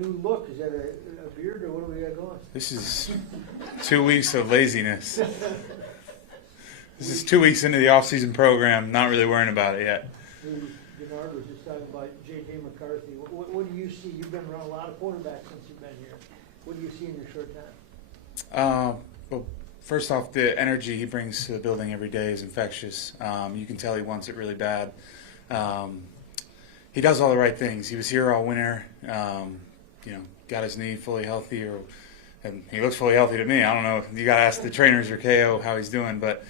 new look. Is that a beard or what do we got going? This is 2 weeks of laziness. This is 2 weeks into the offseason program, not really worrying about it yet. Bernard was just talking about J.J. McCarthy. What do you see? You've been around a lot of quarterbacks since you've been here. What do you see in your short time? Well, first off, the energy he brings to the building every day is infectious. You can tell he wants it really bad. He does all the right things. He was here all winter. Got his knee fully healthy, and he looks fully healthy to me. I don't know. You got to ask the trainers or KO how he's doing, but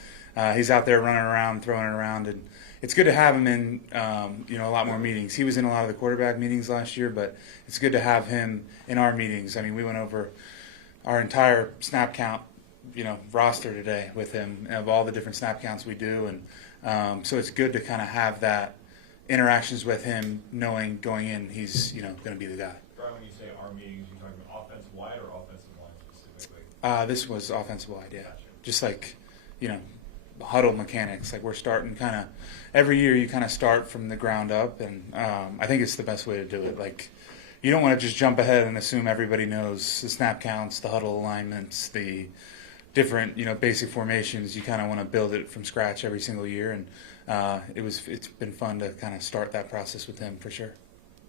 he's out there running around, throwing it around, and it's good to have him in. A lot more meetings. He was in a lot of the quarterback meetings last year, but it's good to have him in our meetings. I mean, we went over our entire snap count, roster today with him of all the different snap counts we do, and so it's good to kind of have that interactions with him, knowing going in he's going to be the guy. Brian, when you say our meetings, you're talking about offensive wide or offensive line specifically? This was offensive wide, yeah. Gotcha. Just like huddle mechanics. Like we're starting kind of every year. You kind of start from the ground up, and I think it's the best way to do it. Like you don't want to just jump ahead and assume everybody knows the snap counts, the huddle alignments, the different basic formations. You kind of want to build it from scratch every single year, and it's been fun to kind of start that process with him for sure.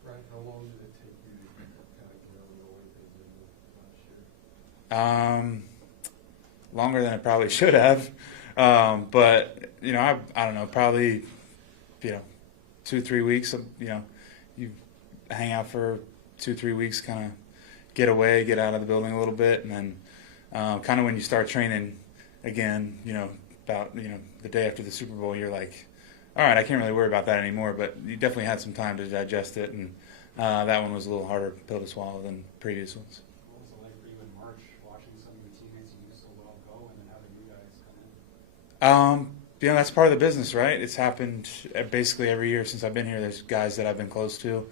Right, how long did it take you to kind of know what things in last year? Longer than I probably should have, but I don't know, probably 2-3 weeks. You hang out for 2-3 weeks, kind of get away, get out of the building a little bit, and then kind of when you start training again, about the day after the Super Bowl, you're like, all right, I can't really worry about that anymore. But you definitely had some time to digest it, and that one was a little harder pill to swallow than previous ones. What was it like for you in March, watching some of your teammates you knew so well go, and then having you guys come in? That's part of the business, right? It's happened basically every year since I've been here. There's guys that I've been close to,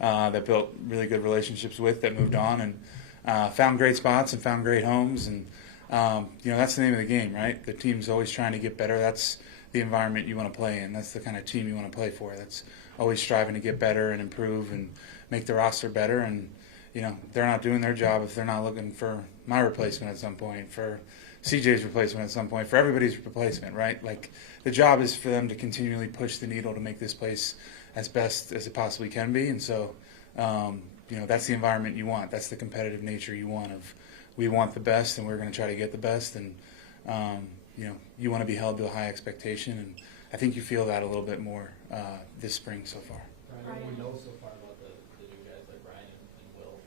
that built really good relationships with, that moved on and found great spots and found great homes. And that's the name of the game, right? The team's always trying to get better. That's the environment you want to play in. That's the kind of team you want to play for. That's always striving to get better and improve and make the roster better. And they're not doing their job if they're not looking for my replacement at some point, for CJ's replacement at some point, for everybody's replacement, right? Like the job is for them to continually push the needle to make this place as best as it possibly can be. And so that's the environment you want. That's the competitive nature you want. We want the best, and we're going to try to get the best. And you want to be held to a high expectation, and I think you feel that a little bit more this spring so far. Brian, what do we know so far about the new guys like Ryan and Will?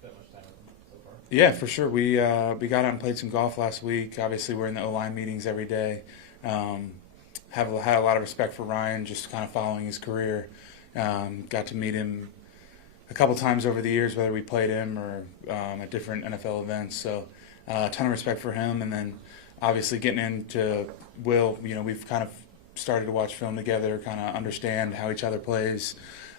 Spent much time with them so far? Yeah, for sure. We got out and played some golf last week. Obviously, we're in the O-line meetings every day. Had a lot of respect for Ryan, just kind of following his career. Got to meet him a couple times over the years, whether we played him or at different NFL events. So a ton of respect for him. And then obviously getting into Will, we've kind of started to watch film together, kind of understand how each other plays.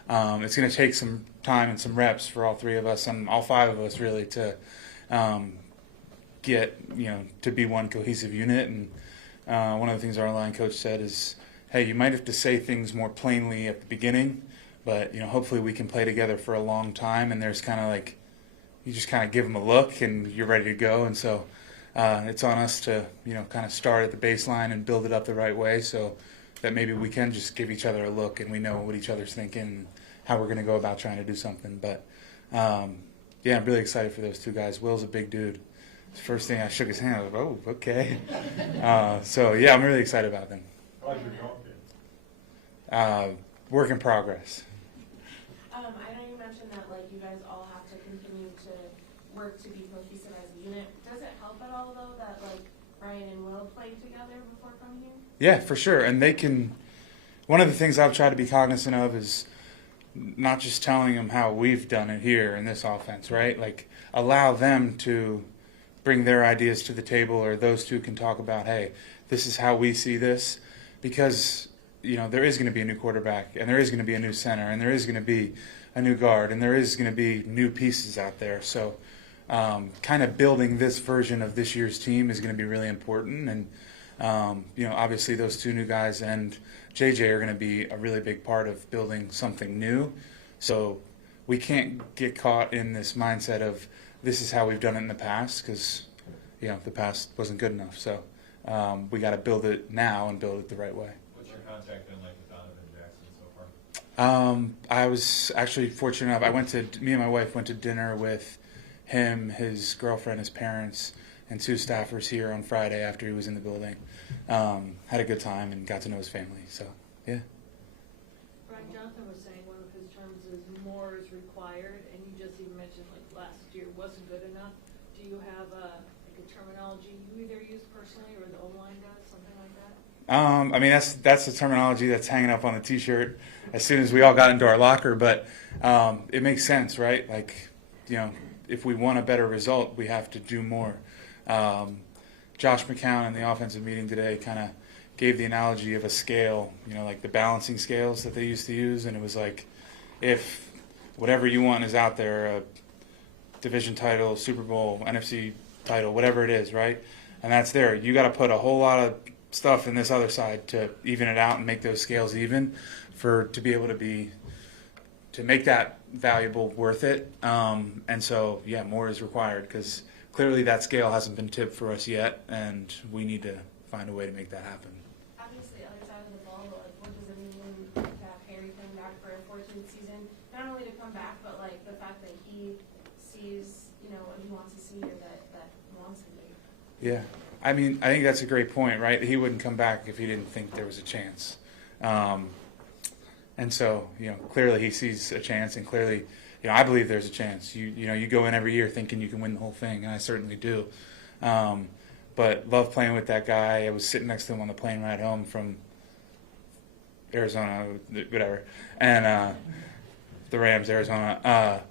It's going to take some time and some reps for all three of us, and all five of us really, to get, to be one cohesive unit. And one of the things our line coach said is, hey, you might have to say things more plainly at the beginning, but hopefully we can play together for a long time. And there's kind of like, you just kind of give them a look and you're ready to go. And so it's on us to kind of start at the baseline and build it up the right way, so that maybe we can just give each other a look and we know what each other's thinking and how we're going to go about trying to do something. But I'm really excited for those two guys. Will's a big dude. The first thing I shook his hand, I was like, oh, okay. I'm really excited about them. How's your golf game? Work in progress. I know you mentioned that you guys all have to continue to work to be cohesive as a unit. Does it help at all though that Ryan and Will played together before coming here? Yeah, for sure. And they can. One of the things I've tried to be cognizant of is not just telling them how we've done it here in this offense, right? Allow them to bring their ideas to the table, or those two can talk about, hey, this is how we see this, because there is going to be a new quarterback, and there is going to be a new center, and there is going to be a new guard, and there is going to be new pieces out there. So kind of building this version of this year's team is going to be really important. And obviously those two new guys and JJ are going to be a really big part of building something new. So we can't get caught in this mindset of this is how we've done it in the past, because the past wasn't good enough. So we got to build it now and build it the right way. What's your contact been like with Donovan Jackson so far? I was actually fortunate enough. Me and my wife went to dinner with him, his girlfriend, his parents, and 2 staffers here on Friday after he was in the building. Had a good time and got to know his family. So, yeah. Brian Johnson was saying one of his terms is more is required, and you just even mentioned like last year wasn't good enough. Do you have a terminology you either use personally or the O-line does, something like that? I mean, that's the terminology that's hanging up on the T-shirt as soon as we all got into our locker. But it makes sense, right? Like, if we want a better result, we have to do more. Josh McCown in the offensive meeting today kind of gave the analogy of a scale, like the balancing scales that they used to use. And it was like, if whatever you want is out there, a division title, Super Bowl, NFC title, whatever it is, right? And that's there. You got to put a whole lot of stuff in this other side to even it out and make those scales even to be able to make that valuable worth it. And so, yeah, more is required because clearly that scale hasn't been tipped for us yet, and we need to find a way to make that happen. Obviously, other side of the ball, but like, what does it mean to have Harry come back for a 14th season? Not only to come back, but like the fact that he sees, what he wants to see or that wants to be. Yeah, I mean, I think that's a great point, right? He wouldn't come back if he didn't think there was a chance. And so, clearly he sees a chance, and clearly, I believe there's a chance. You go in every year thinking you can win the whole thing, and I certainly do. But love playing with that guy. I was sitting next to him on the plane ride home from Arizona, whatever, and the Rams, Arizona.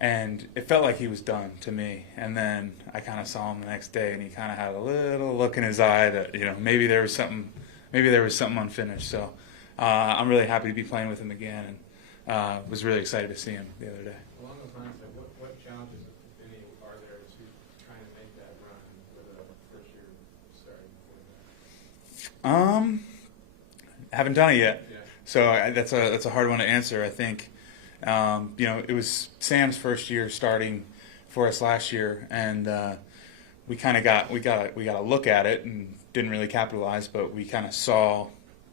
And it felt like he was done to me. And then I kind of saw him the next day, and he kind of had a little look in his eye that maybe there was something unfinished. So I'm really happy to be playing with him again, and was really excited to see him the other day. Along those lines, what challenges, if any, are there to trying to make that run with a first-year starting quarterback? Haven't done it yet. Yeah. So that's a hard one to answer. I think it was Sam's first year starting for us last year, and we got a look at it and didn't really capitalize, but we kind of saw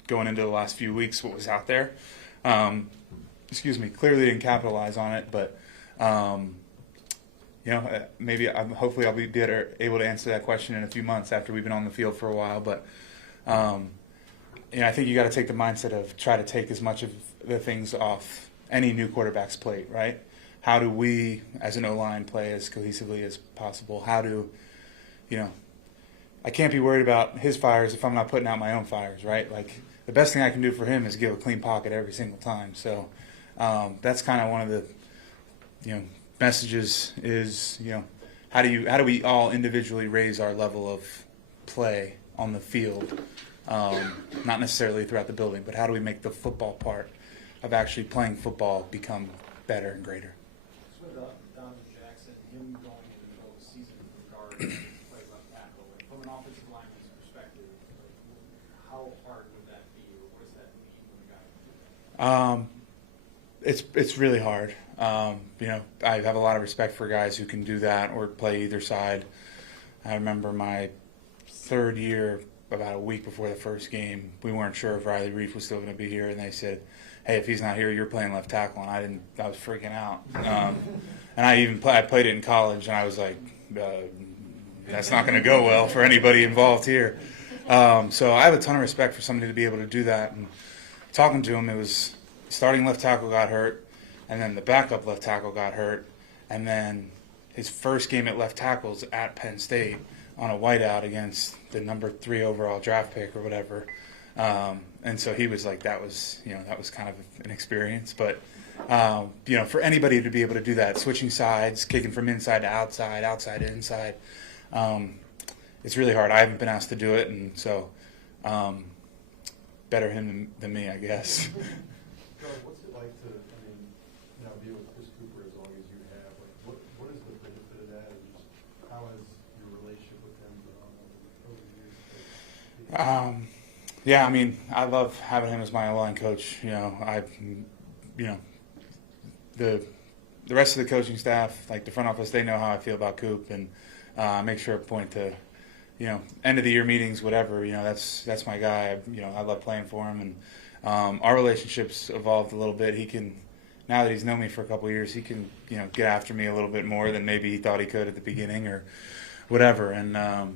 going into the last few weeks what was out there. Clearly didn't capitalize on it, but hopefully I'll be able to answer that question in a few months after we've been on the field for a while. But I think you got to take the mindset of try to take as much of the things off any new quarterback's plate, right? How do we, as an O-line, play as cohesively as possible? How do, I can't be worried about his fires if I'm not putting out my own fires, right? Like, the best thing I can do for him is give a clean pocket every single time. So that's kind of one of the, messages is, how do we all individually raise our level of play on the field, not necessarily throughout the building, but how do we make the football part of actually playing football become better and greater? So Donovan Jackson, him going into the postseason for guard and play left tackle, like, from an offensive lineman's perspective, like, how hard would that be, or what does that mean when a guy can do that? It's really hard. I have a lot of respect for guys who can do that or play either side. I remember my third year, about a week before the first game, we weren't sure if Riley Reef was still going to be here, and they said, "Hey, if he's not here, you're playing left tackle." And I was freaking out. And I played it in college, and I was like, that's not going to go well for anybody involved here. So I have a ton of respect for somebody to be able to do that. And talking to him, it was starting left tackle got hurt, and then the backup left tackle got hurt, and then his first game at left tackle is at Penn State on a whiteout against the number 3 overall draft pick or whatever. And so he was like, that was kind of an experience. But, for anybody to be able to do that, switching sides, kicking from inside to outside, outside to inside, it's really hard. I haven't been asked to do it, and so better him than me, I guess. Joe, what's it like to, be with Chris Cooper as long as you have? Like, what is the benefit of that, and just how has your relationship with him over the years? Yeah, I love having him as my line coach. the rest of the coaching staff, like the front office, they know how I feel about Coop, and make sure to point to, end of the year meetings, whatever. That's my guy. I love playing for him, and our relationships evolved a little bit. He can, now that he's known me for a couple of years, he can get after me a little bit more than maybe he thought he could at the beginning or whatever. And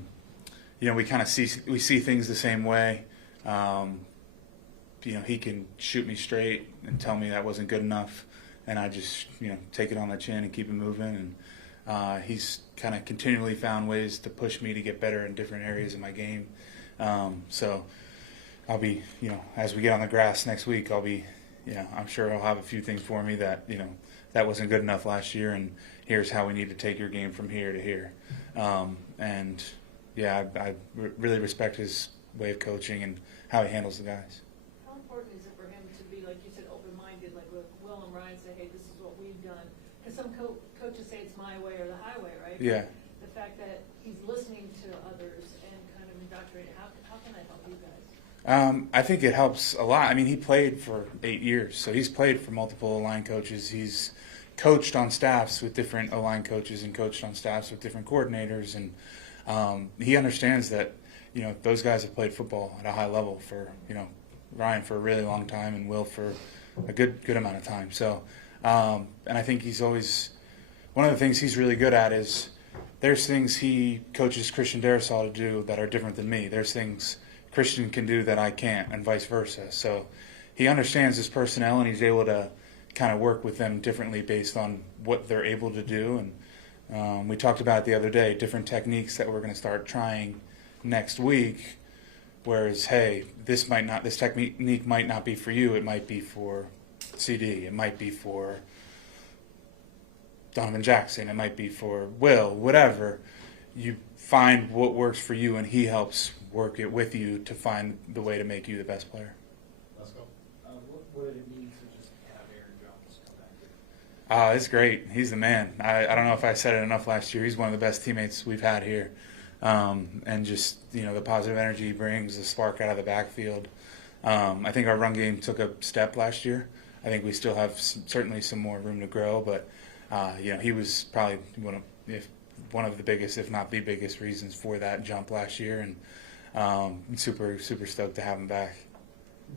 we kind of see things the same way. He can shoot me straight and tell me that wasn't good enough, and I just take it on the chin and keep it moving. And he's kind of continually found ways to push me to get better in different areas of my game. So I'll be, as we get on the grass next week, I'll be, I'm sure he'll have a few things for me that that wasn't good enough last year, and here's how we need to take your game from here to here. And I really respect his way of coaching and how he handles the guys. How important is it for him to be, like you said, open-minded, like with Will and Ryan say, hey, this is what we've done? Because some coaches say it's my way or the highway, right? Yeah. The fact that he's listening to others and kind of indoctrinating, how can that help you guys? I think it helps a lot. I mean, he played for 8 years, so he's played for multiple line coaches. He's coached on staffs with different line coaches and coached on staffs with different coordinators, and he understands that those guys have played football at a high level for Ryan for a really long time and Will for a good amount of time. So, and I think he's always, one of the things he's really good at is there's things he coaches Christian Darrisaw to do that are different than me. There's things Christian can do that I can't, and vice versa. So he understands his personnel, and he's able to kind of work with them differently based on what they're able to do. And we talked about it the other day, different techniques that we're going to start trying next week. Whereas, hey, this technique might not be for you. It might be for CD. It might be for Donovan Jackson. It might be for Will. Whatever. You find what works for you, and he helps work it with you to find the way to make you the best player. Let's go. What did it mean to just have Aaron Jones come back here? It's great. He's the man. I don't know if I said it enough last year. He's one of the best teammates we've had here. And just, the positive energy he brings, the spark out of the backfield. I think our run game took a step last year. I think we still have certainly some more room to grow, but, he was probably one of the biggest, if not the biggest reasons for that jump last year. And super stoked to have him back.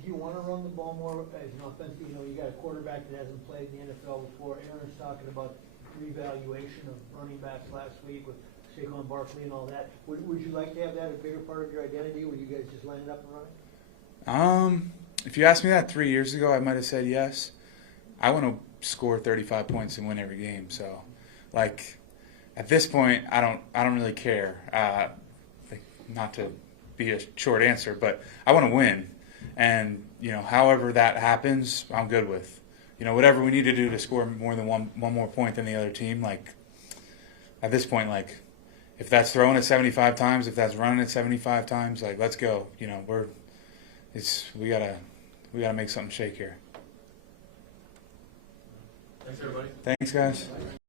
Do you want to run the ball more as an offensive? You got a quarterback that hasn't played in the NFL before. Aaron's talking about revaluation of running backs last week with Saquon Barkley and all that. Would you like to have that a bigger part of your identity where you guys just line it up and running? If you asked me that 3 years ago, I might have said yes. I want to score 35 points and win every game. So, at this point, I don't really care. Not to be a short answer, but I want to win. And, however that happens, I'm good with. Whatever we need to do to score more than one more point than the other team, at this point, if that's throwing it 75 times, if that's running it 75 times, let's go. We gotta make something shake here. Thanks, everybody. Thanks, guys.